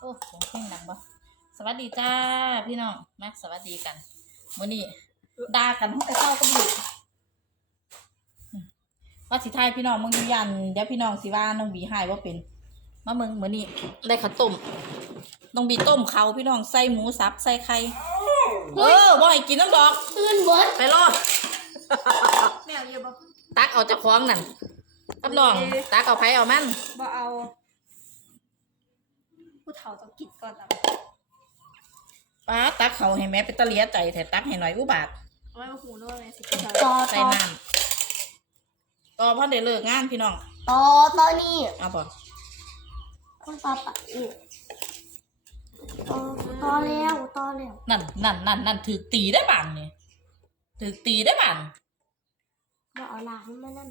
โอ้เสียงเพลงดังบ่สวัสดีจ้าพี่น้องมาสวัสดีกันมื้อนี้ด่ากันห้องไปเข้าก็อยู่ว่าสิทายพี่น้องมึงอยู่ยันเดี๋ยวพี่น้องสิว่าน้องบีหายว่าเป็นมามึงมื้อนี้ได้ข้าวต้มน้องบีต้มเขาพี่น้องใส่หมูสับใส่ไข่เออบ่ให้กินน้ำดอกตื่นเบิดไปรอแมวเยอะบ่ตักเอาเจากของนั่นกับน้อง ตักเอาไผเอามันบ่เอา ผู้เฒ่าต้องกินก่อนจ้ะป้าตักเขาให้แม่เป็นตะเลียใจแต่ตักให้หน่อยอุบาทเอาไว้มาหูโน่นเลยสิจ้ะต่อใส่ต่อน้ำต่อพ่อได้เลิกงานพี่น้องต่อต่อนี่เอาบ่ต้องต่อปะนี่ต่อต่อแล้วต่อแล้วนั่นนั่นนั่นนั่นถือตีได้บ้านนี่ถือตีได้บ้านมาเอาลาให้มันนั่น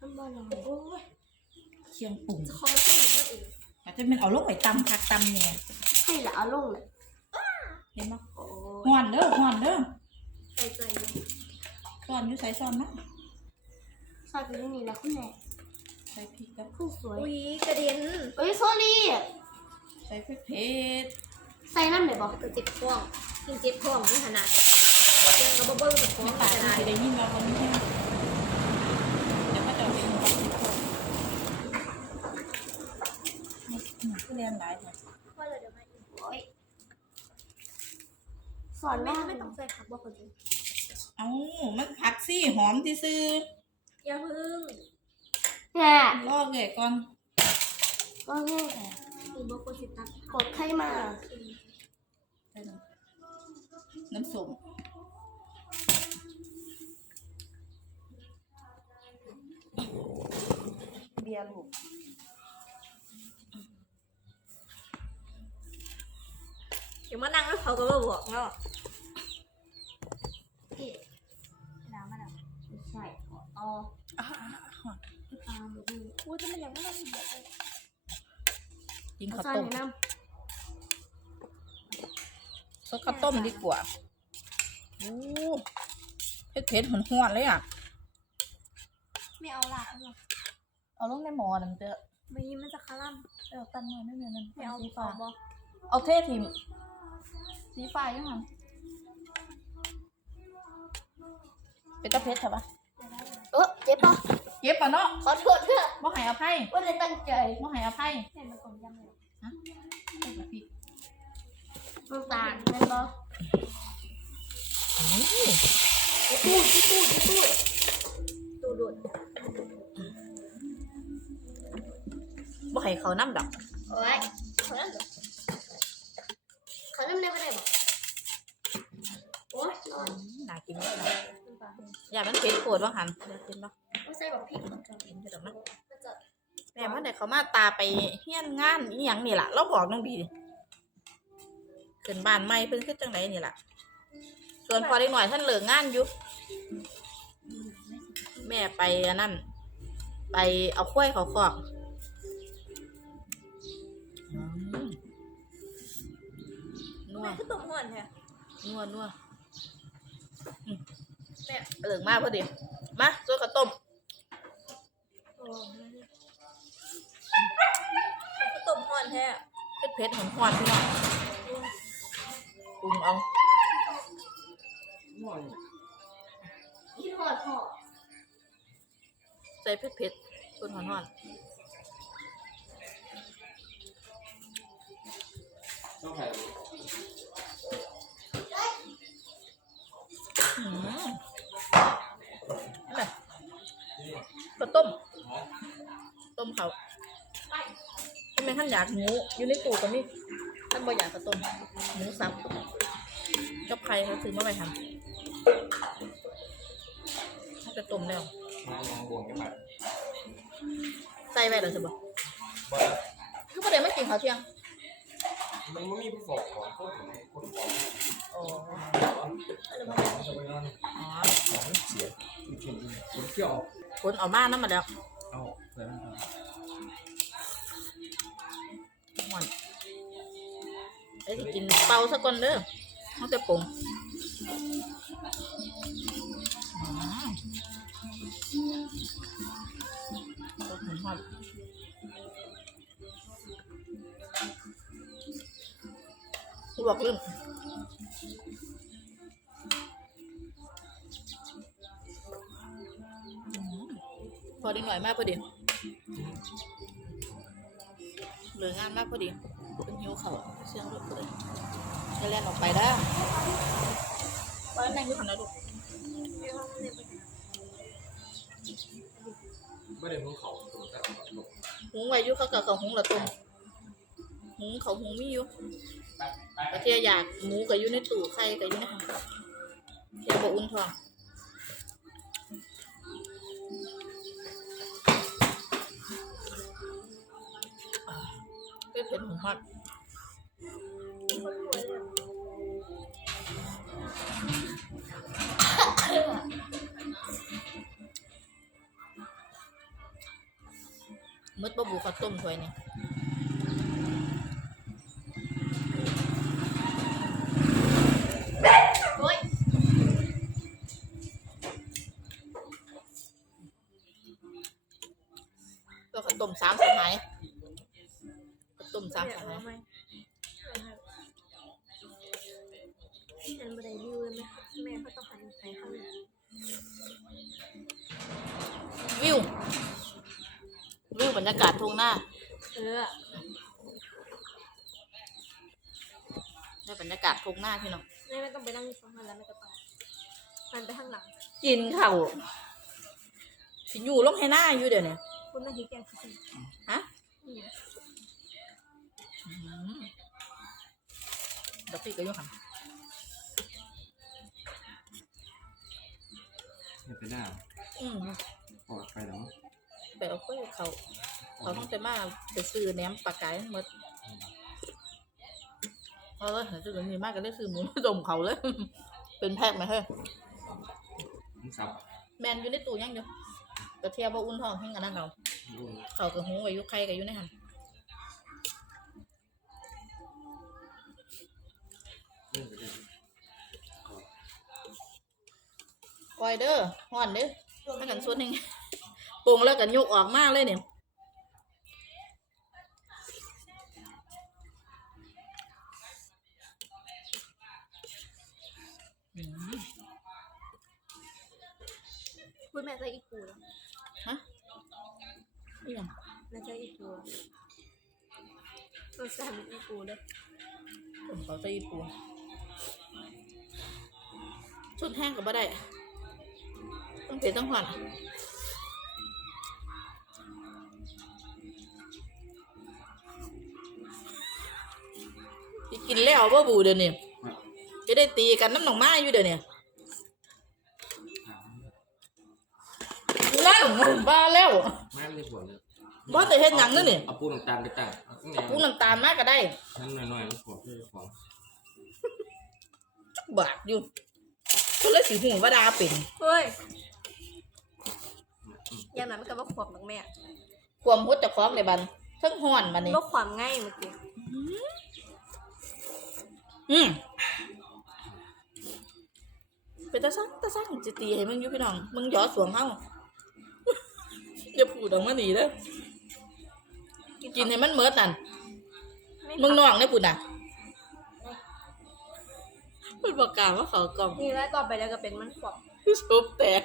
มันมาลองโอ้ยเชียงปุ่งคอมันขึ้นอยู่นั่นเอง อาจจะเป็นเอาลงไปตำคักตำเนี่ยให้ละเอาลงเลยเห็นบ่โอ้ฮ้อนเด้อฮ้อนเด้อใจใจเลยซ่อนอยู่ใส่ซ่อนนะใส่ไปที่นี่แล้วคุณแม่ใส่พริกแล้วคุณสวยอุ้ยกระเด็นเอ้ยโซลี่ใส่พริกเผ็ดใส่น้ำเลยบอกตัวเจ็บท้องกินเจ็บท้องไม่ขนาดยังกระเบิ้งกับท้องไม่ไม่ตายได้สิได้ยินว่าคนนี้แห้งเดี๋ยวก็จะเอาไปหัวนี่ห นักเรียนหลายเนี่ยว่าเลยเดี๋ยวไม่โอ้ยสอนแม่แม่ไม่ต้องใส่ผักบ่คนเดียวเอ้ามันผักซี่หอมที่ซื้ออย่าพึ่งแง่รอเลยก่อนก็แง่คือบ่ควรสิตัดกดไข่มาใส่น้ำน้ำส้มเบียร์ลูก เดี๋ยวมานั่งแล้วเขาก็มาบอกเนาะพี่น้ำมันอะไม่ใช่ขอต่ออ่าตามดูอู้จะมันยังไม่ได้ยินเลยกินเอาข้าวใส่ต้มในน้ซดข้าวต้มดีกว่าโอ้เผ็ดเผ็ดหอนๆเลยอะ ไม่เอาละเอาละเอาลงในหม้อนั่นเด้อไม่งั้นมันจะคาร่ำเออตั้งหน่อยนั่นนั่นไม่เอาสีต่อฟ้าบ่เอาเททิม สีฟ้ายังไงเป็นตะเพ็ดใช่ปะำเออเจ็บปะเก็บป่ะเนาะขอโทษเถอะบ่ใหายอภัยว่าได้ตั้งใจบ่ใหายอภัยแม่มันก่อนยังเลยใส่พริกน้ำตาลแม่นบ่ตู้ตู้ตู้ตู้ตู้ดูดบ่ให้เขาน้ำดอกโอ้ยขอน้ำเหรอขอน้ำได้ไม่ได้บ่โอ้ยนอน น่ากินมากนะ อย่ามันเผ็ดโคตรว่าหันอยากกินปะไม่ใส่แบบพริกก่อนจ้ะกินจะดอกนะมันจะแม่พ่อเด็กเขามาตาไปเฮียนงานอีหยังนี่ล่ะเราบอกน้องบีดิขึ้นบ้านใหม่เพิ่นขึ้นจังไดนี่ล่ะ ส่วนพอเด็กหน่อยท่านเหลืองานอยู่แม่ไปอันนั่น ไปเอาข้วยเขาคอกอืมนัวแม่ก็ตกห่อนแท้นัวนัว อืมแม่เหลืองมากพอดี มาช่วยข้าวต้มโอ้ก็ตกห่อนแท้เผ็ดเผ็ดหอนหอนพี่น้องปรุงเอากินหอดหอดใส่เผ็ดเผ็ดส่วนหอนหอนต้องใส่ อืมอะไรข้าวต้ม ต้มเขาทำไมท่านอยากหมูอยู่ในตู้ก็มีท่านบ่อยากข้าวต้มหมูสับกับไข่เขาซื้อมาไปทำถ้าจะต้มแล้วงานมองบวงกันแบบใส่ไว้แล้วใช่ปะว่าคือประเดี๋ยวไม่กินข้าวเที่ยงมันไม่มีผู้สอบของพวกถึงคนของอ๋อจะไปนอนอ๋อเสียเที่ยวเที่ยวคนเออกมานั่นมาแล้วเอาเสร็จ แล้วหอนไอ้ที่กินเปาสักคนเด้อเขาจะปรุงหอมลวกลืมพอดีหน่อยมากพอดี เหลืองานมากพอดีเป็นหิวเขาวเสียงรถเลยจะแล่นออกไปได้ไปนั่งอยู่ข้างในลูกไม่ได้เพิ่งเขาตัวแต่เอาแบบลงหุงไว้อยู่เขากับกับหุงละต้มหุงเขาหุงมีอยู่กระเทียอยากหมูกับอยู่ในตู้ไข่กับอยู่ในหันเทียบอุ่นท้อง เป็นเผ็ดหมูฮอดมืดบะบูข้าวต้มถ้วยนี่โอ้ยก็ข้าวต้มสามสหายข้าว ต้มสามสหายฉันไม่ได้วิวเลยไหมแม่เขาต้องหันไปข้างหน้าวิว วิวบรรยากาศทุ่งหน้าเออได้บรรยากาศทุ่งหน้าพี่น้องแม่ไม่ต้องไปนั่งฟังมันแล้วแม่ก็ต้องหันไปข้างหลังกินข้าวสิอยู่ลงให้หน้าอยู่เดี๋ยวนี้คุณแม่ที่แกคือฮะนี่ไง ดี๋ยวพี่ก็อยู่หันไม่ไปหน้าอืมปลอดไปแล้วไปเอาไปเขาเขาต้องแต่มาไปซื้อแหนมปลากายหมดเพราะว่าเห็นจุดนี้มากก็ได้ซื้อหมูดมเขาเลย เป็นแพ็คไหมเฮ้ยมึงสับแมนอยู่ในตู้ยังอยู่กระเทียมบอุ่นท้องให้กันนั่นเอาลูกเขากับหูไว้อยุไข่กับอยู่ในหัน เล่นไปเลย ปล่ อยเด้อห่อนเด้อถ้ากันส่วนหนึ่งปรุงแล้วกันยกออกมากเลยเนี่ยอืมคุณแม่ใส่อีกูแล้วฮะนี่ยังแม่ใส่อีกูเราใส่อีกูเลยผมเขาจะอีปูชุดแห้งกับบ่ได้ ต้องเผ็ดต้องห่อนสิกินแล้วบ่บูเดี๋ยวนี้จะได้ตีกันน้ำหนองไม้อยู่เดี๋ยวนี้นั่นบ้าแล้วไม่ไม่ได้ผลเลยบ่แต่เฮ็ดหยังนั่นนี่เอาปูน้ำตาลไปตั้งเอาตั้งแต่ปูน้ำตาลมากก็ได้นั่นหน่อยๆมันขอเพื่อของบาดอยู่คนละสีหูว่าดาเป็นเฮ้ย ยามนั้นมันก็ว่าขวบหนักแม่ความพุทธจะคล้องในบันเทั้งห่อนบันนี้ว่าความง่ายเมื่อกี้อืมเป็นตาซักตาซักจะตีให้มึงอยู่พี่น้อง มึงหยอสวมเฮาอย่าพูดออกมาหนีเด้อกินให้มันเมิดนั่นมึงนองได้ปุ่นน่ะมันบอกกล่าวว่าเขากล่องนี่แล้วต่อไปแล้วก็เป็นมันขวบซุปแตก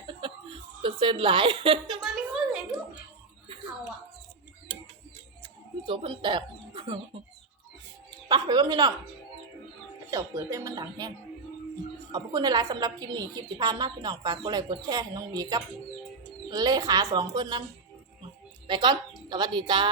เปอร์เซ็นต์หลายแต่มันไม่ค่อยเลยลูกเขาอะพี่โจเพิ่นแตกปะไปว่าพี่น้องเจ้าเปิดเพลงมันดังแห้งขอบพระคุณในไลฟ์สำหรับคลิปนี้คลิปที่ผ่านมากพี่น้องฝากกดไลค์กดแชร์ให้น้องบีกับ เลขาสองคนนั้นไปก่อน สวัสดีจ้า